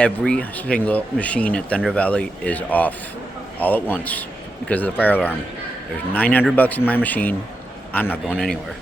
every single machine at Thunder Valley is off all at once because of the fire alarm. There's $900 in my machine. I'm not going anywhere.